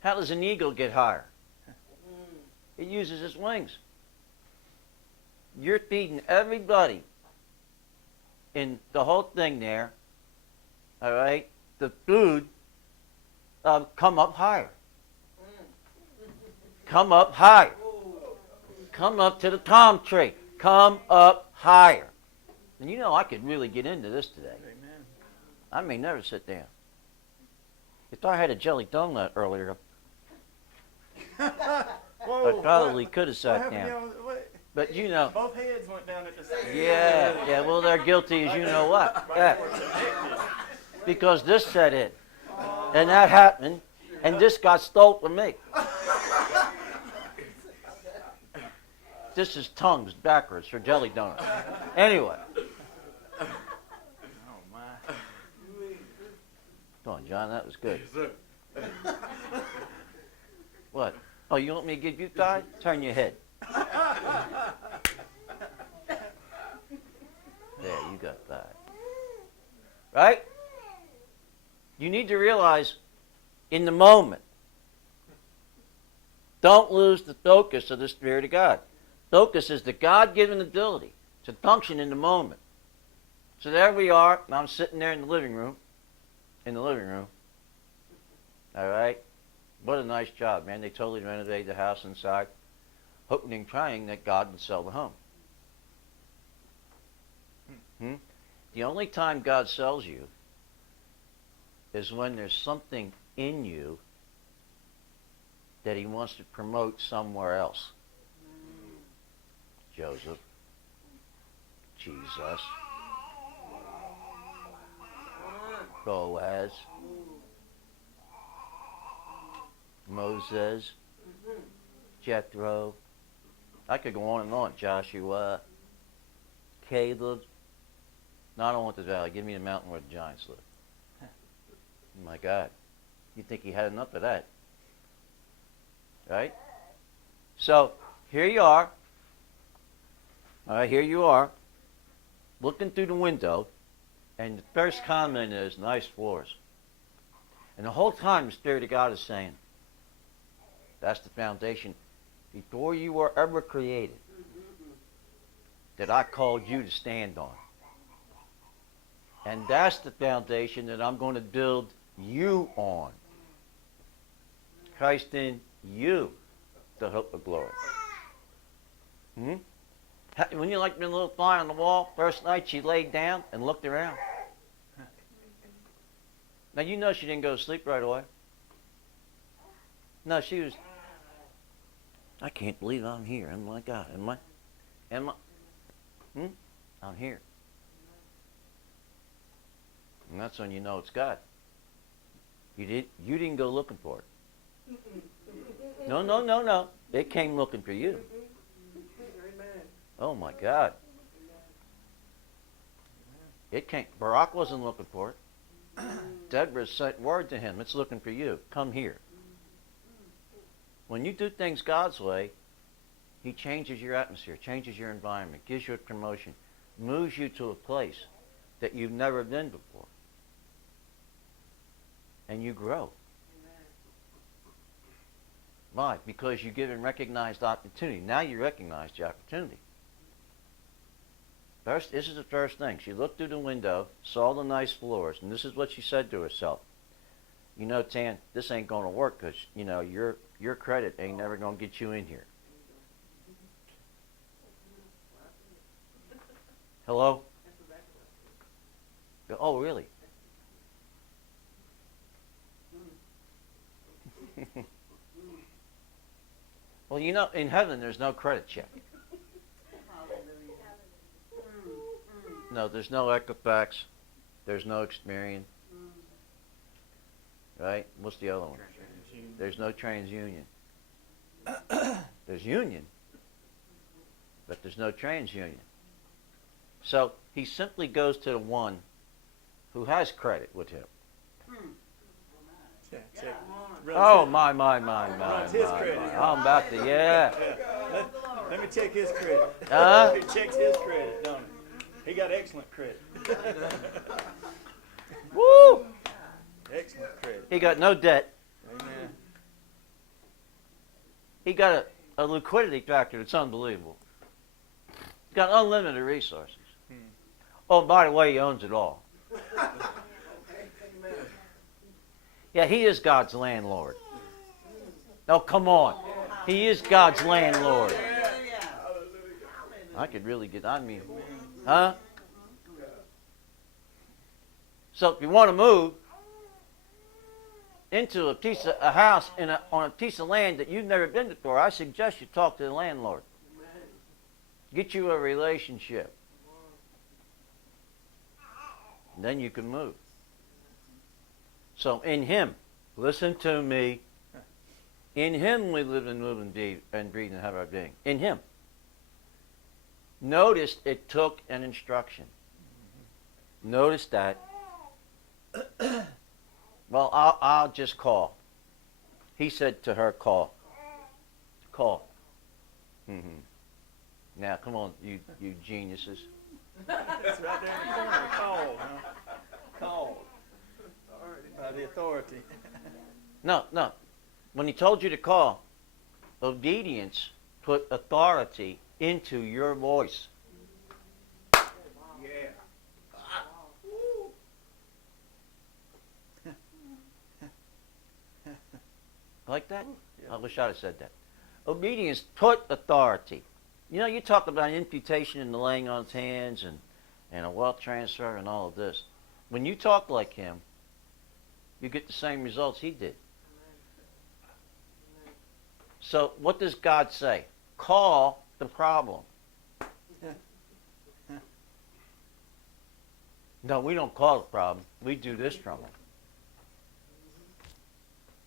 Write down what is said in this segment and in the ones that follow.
How does an eagle get higher? It uses its wings. You're feeding everybody in the whole thing there, all right, the food, come up higher. Come up higher. Come up to the palm tree. Come up higher. And you know I could really get into this today. Amen. I may never sit down. If I had a jelly donut earlier, I probably could have sat down. But you know. Both heads went down at the same time. Yeah, well, they're guilty as you know what. Yeah. Because this set in. And that happened. And this got stole from me. This is tongues backwards for jelly donuts. Anyway. Oh, my. Come on, John, that was good. Yes, sir. What? Oh, you want me to give you time? Turn your head. There, you got that. Right? You need to realize in the moment, don't lose the focus of the Spirit of God. Focus is the God-given ability to function in the moment. So there we are. I'm sitting there in the living room. All right? What a nice job, man. They totally renovated the house inside, hoping and trying that God would sell the home. The only time God sells you is when there's something in you that he wants to promote somewhere else. Joseph, Jesus, Boaz, Moses, Jethro. I could go on and on. Joshua, Caleb. No, I don't want the valley. Give me the mountain where the giants live. Oh my God. You think he had enough of that? Right? So, here you are. All right, here you are. Looking through the window. And the first comment is, nice floors. And the whole time the Spirit of God is saying, that's the foundation. Before you were ever created, that I called you to stand on. And that's the foundation that I'm going to build you on. Christ in you, the hope of glory. When you like the little fly on the wall, first night she laid down and looked around. Now you know she didn't go to sleep right away. No, she was, I can't believe I'm here. Oh my God. I'm here. And that's when you know it's God. You didn't go looking for it. No. It came looking for you. Oh my God. It came. Barack wasn't looking for it. Deborah sent word to him. It's looking for you. Come here. When you do things God's way, he changes your atmosphere, changes your environment, gives you a promotion, moves you to a place that you've never been before. And you grow. Why? Because you give and recognized opportunity. Now you recognize the opportunity. First, this is the first thing. She looked through the window, saw the nice floors, and this is what she said to herself. You know, Tan, this ain't going to work because, you know, your credit ain't never going to get you in here. Hello? Oh, really? Well, you know, in heaven there's no credit check. No, there's no Equifax. There's no Experian. Right? What's the other one? There's no TransUnion. There's Union, but there's no TransUnion. So he simply goes to the one who has credit with him. Check. Oh, my. I'm about to, yeah. Let me check his credit. He checks his credit, don't he? He got excellent credit. Woo! Excellent credit. He got no debt. Amen. He got a liquidity factor that's unbelievable. He's got unlimited resources. Oh, by the way, he owns it all. Yeah, he is God's landlord. Oh, come on. He is God's landlord. I could really get on me. Huh? So if you want to move into a house on a piece of land that you've never been before, I suggest you talk to the landlord. Get you a relationship. And then you can move. So in Him, listen to me. In Him we live and move and breathe and have our being. In Him. Notice it took an instruction. Notice that. Well, I'll just call. He said to her, call. Call. Now, come on, you geniuses. It's right there in the corner. Call, huh? Call. By the authority. No. When He told you to call, obedience put authority into your voice. Yeah. Like that? I wish I'd have said that. Obedience put authority. You know, you talk about imputation and the laying on of hands and a wealth transfer and all of this. When you talk like Him, you get the same results He did. So what does God say? Call the problem. No, we don't call the problem. We do this from it.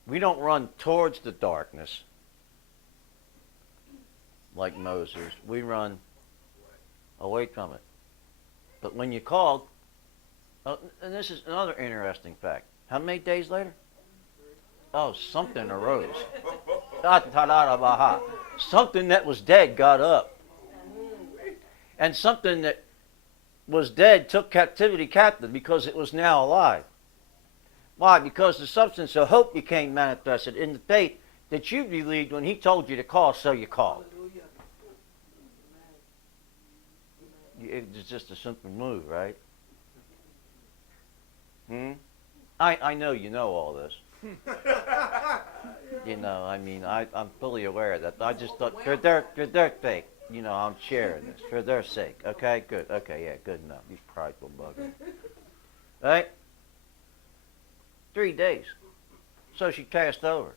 We don't run towards the darkness like Moses. We run away from it. But when you called, and this is another interesting fact. How many days later? Oh, something arose. Something that was dead got up. And something that was dead took captivity captive because it was now alive. Why? Because the substance of hope became manifested in the faith that you believed when He told you to call, so you called. It's just a simple move, right? I know you know all this. You know, I mean, I'm fully aware of that. I just thought, for their sake, you know, I'm sharing this. For their sake. Okay, good. Okay, yeah, good enough. You prideful bugger. Right? 3 days. So she passed over.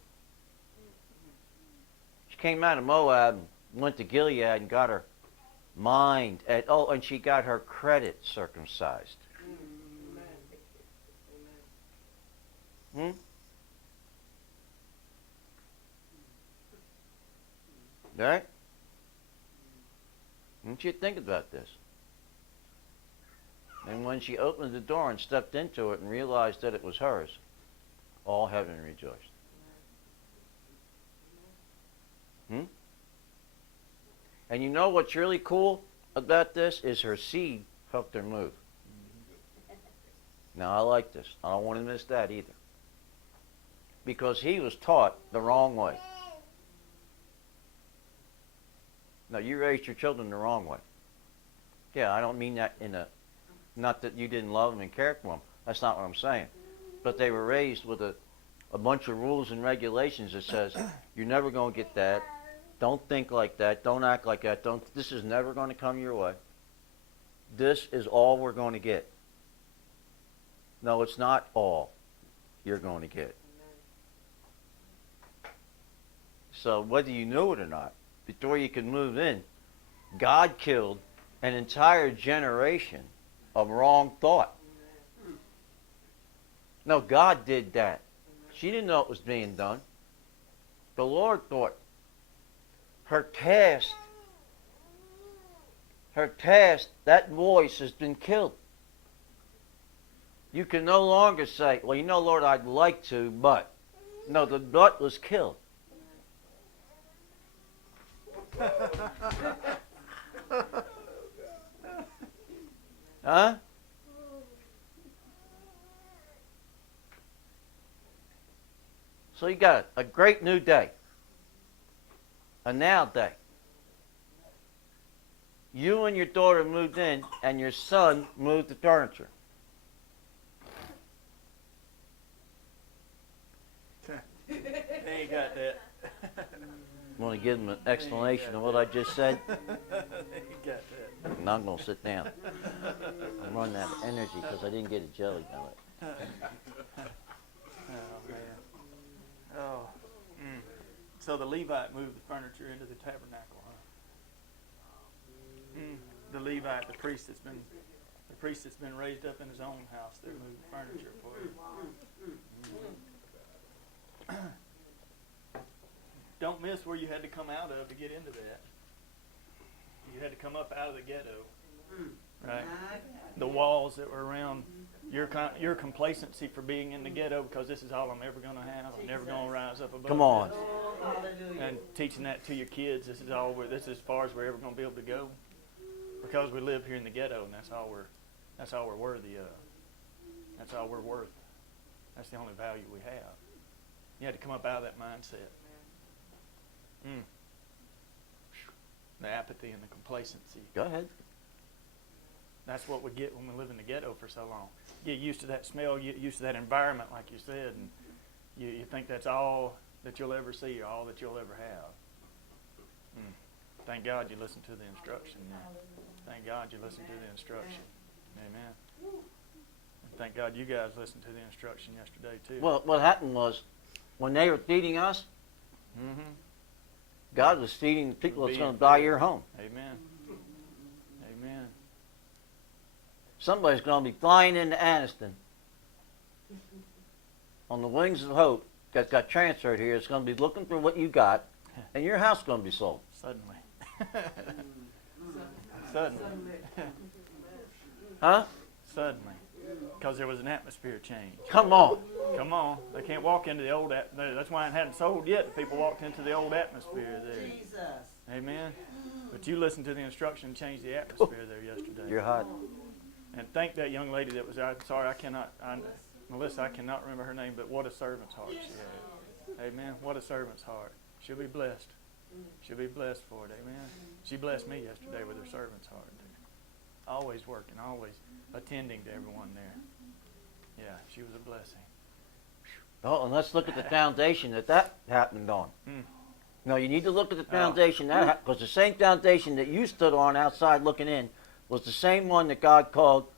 She came out of Moab and went to Gilead and got her mind and she got her credit circumcised. Right? Don't you think about this? And when she opened the door and stepped into it and realized that it was hers, all heaven rejoiced. And you know what's really cool about this is her seed helped her move. Now I like this. I don't want to miss that either. Because he was taught the wrong way. No, you raised your children the wrong way. Yeah, I don't mean that not that you didn't love them and care for them. That's not what I'm saying. But they were raised with a bunch of rules and regulations that says, you're never going to get that. Don't think like that. Don't act like that. This is never going to come your way. This is all we're going to get. No, it's not all you're going to get. So whether you knew it or not, before you could move in, God killed an entire generation of wrong thought. No, God did that. She didn't know it was being done. The Lord thought her task, that voice has been killed. You can no longer say, well, you know, Lord, I'd like to, but. No, the but was killed. Huh? So you got a great new day. a now day. You and your daughter moved in, and your son moved the furniture. They ain't got that. Want to give him an explanation of what I just said? They ain't got that. I'm not going to sit down. I'm running out of energy because I didn't get a jelly donut. Oh, man. Oh. Mm. So the Levite moved the furniture into the tabernacle, huh? The Levite, the priest that's been raised up in his own house, they moved the furniture for him. Don't miss where you had to come out of to get into that. You had to come up out of the ghetto, right? The walls that were around your complacency for being in the ghetto because this is all I'm ever going to have. I'm never going to rise up above. Come on. This. And teaching that to your kids. This is as far as we're ever going to be able to go, because we live here in the ghetto, and that's all we're worthy of. That's all we're worth. That's the only value we have. You had to come up out of that mindset. The apathy and the complacency. Go ahead. That's what we get when we live in the ghetto for so long. You get used to that smell, you get used to that environment, like you said, and you think that's all that you'll ever see or all that you'll ever have. Thank God you listen to the instruction. Thank God you listen to the instruction. Amen. And thank God you guys listened to the instruction yesterday, too. Well, what happened was, when they were feeding us, God was feeding the people that's going to buy your home. Amen. Amen. Somebody's going to be flying into Anniston on the wings of hope that got transferred here. It's going to be looking for what you got, and your house is going to be sold. Suddenly. Suddenly. Huh? Suddenly. Because there was an atmosphere change. Come on. Come on. They can't walk into the old atmosphere. That's why it hadn't sold yet. People walked into the old atmosphere there. Jesus. Amen. But you listened to the instruction and changed the atmosphere there yesterday. You're hot. And thank that young lady that was, Melissa, I cannot remember her name, but what a servant's heart she had. Amen. What a servant's heart. She'll be blessed. She'll be blessed for it. Amen. She blessed me yesterday with her servant's heart. Always working, always attending to everyone there. Yeah, she was a blessing. Oh, and let's look at the foundation that happened on. No, you need to look at the foundation because the same foundation that you stood on outside looking in was the same one that God called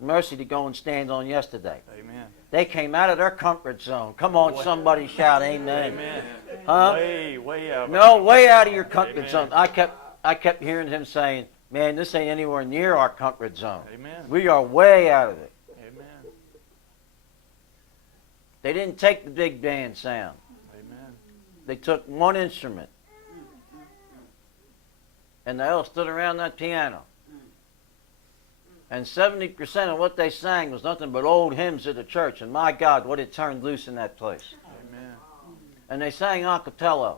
Mercy to go and stand on yesterday. Amen. They came out of their comfort zone. Come on, somebody shout amen. Amen. Huh? Way out. No, way out of your comfort Amen. zone. I kept hearing him saying, man, this ain't anywhere near our comfort zone. Amen. We are way out of it. Amen. They didn't take the big band sound. Amen. They took one instrument. And they all stood around that piano. And 70% of what they sang was nothing but old hymns of the church. And my God, what it turned loose in that place. Amen. And they sang a cappella.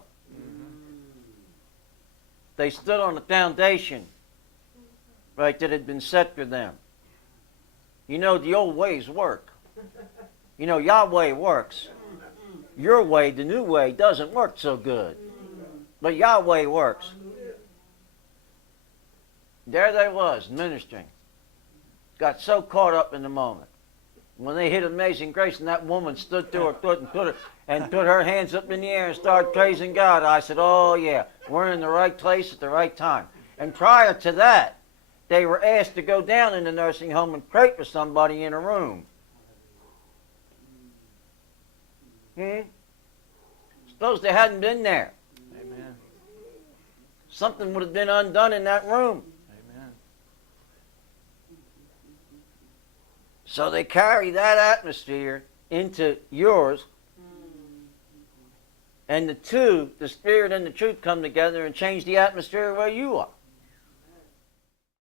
They stood on the foundation, right, that had been set for them. You know, the old ways work. You know, Yahweh works. Your way, the new way, doesn't work so good. But Yahweh works. There they was, ministering. Got so caught up in the moment. When they hit Amazing Grace and that woman stood to her foot and put her hands up in the air and started praising God, I said, oh yeah, we're in the right place at the right time. And prior to that, they were asked to go down in the nursing home and pray for somebody in a room. Suppose they hadn't been there. Amen. Something would have been undone in that room. Amen. So they carry that atmosphere into yours. And the two, the Spirit and the truth, come together and change the atmosphere where you are.